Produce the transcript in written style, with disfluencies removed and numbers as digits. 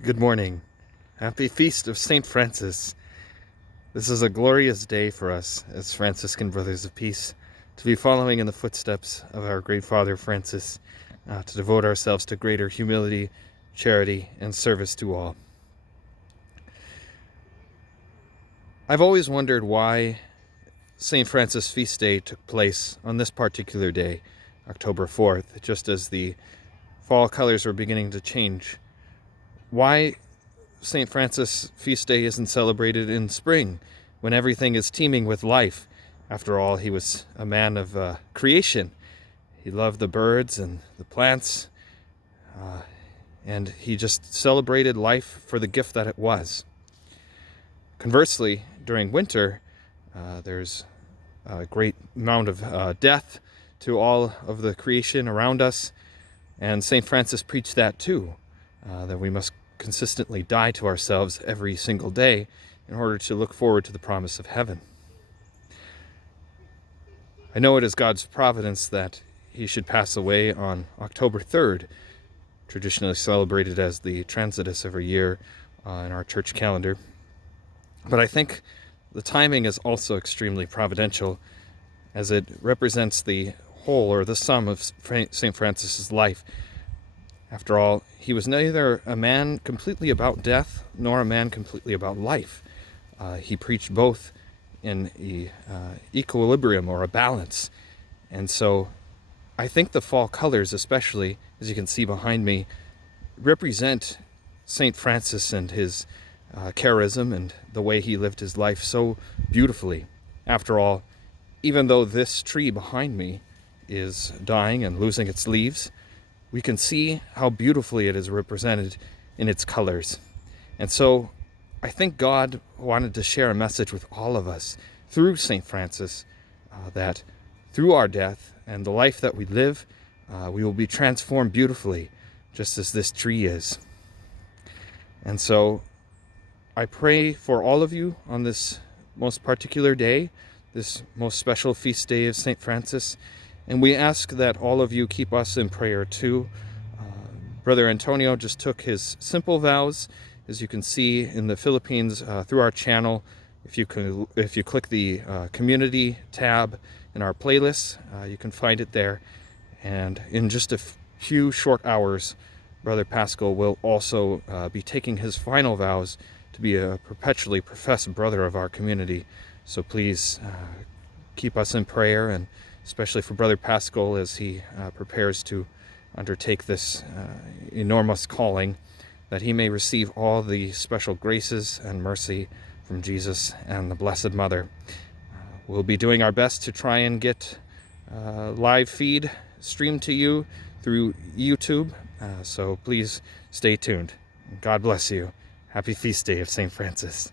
Good morning. Happy Feast of St. Francis. This is a glorious day for us as Franciscan Brothers of Peace to be following in the footsteps of our great Father Francis, to devote ourselves to greater humility, charity, and service to all. I've always wondered why St. Francis Feast Day took place on this particular day, October 4th, just as the fall colors were beginning to change. Why St. Francis Feast Day isn't celebrated in spring when everything is teeming with life. After all, he was a man of creation. He loved the birds and the plants, and he just celebrated life for the gift that it was. Conversely, during winter, there's a great amount of death to all of the creation around us, and St. Francis preached that too, that we must consistently die to ourselves every single day in order to look forward to the promise of heaven. I know it is God's providence that he should pass away on October 3rd, traditionally celebrated as the Transitus every year in our church calendar. But I think the timing is also extremely providential, as it represents the whole or the sum of St. Francis's life. After all, he was neither a man completely about death nor a man completely about life. He preached both in equilibrium or a balance. And so I think the fall colors, especially, as you can see behind me, represent St. Francis and his charism and the way he lived his life so beautifully. After all, even though this tree behind me is dying and losing its leaves, we can see how beautifully it is represented in its colors. And so I think God wanted to share a message with all of us through St. Francis, that through our death and the life that we live, we will be transformed beautifully, just as this tree is. And so I pray for all of you on this most particular day, this most special feast day of St. Francis. And we ask that all of you keep us in prayer too. Brother Antonio just took his Simple Vows, as you can see in the Philippines through our channel. If you click the community tab in our playlist, you can find it there. And in just a few short hours, Brother Paschal will also be taking his final vows to be a perpetually professed brother of our community. So please keep us in prayer, and especially for Brother Paschal as he prepares to undertake this enormous calling, that he may receive all the special graces and mercy from Jesus and the Blessed Mother. We'll be doing our best to try and get live feed streamed to you through YouTube, so please stay tuned. God bless you. Happy Feast Day of St. Francis.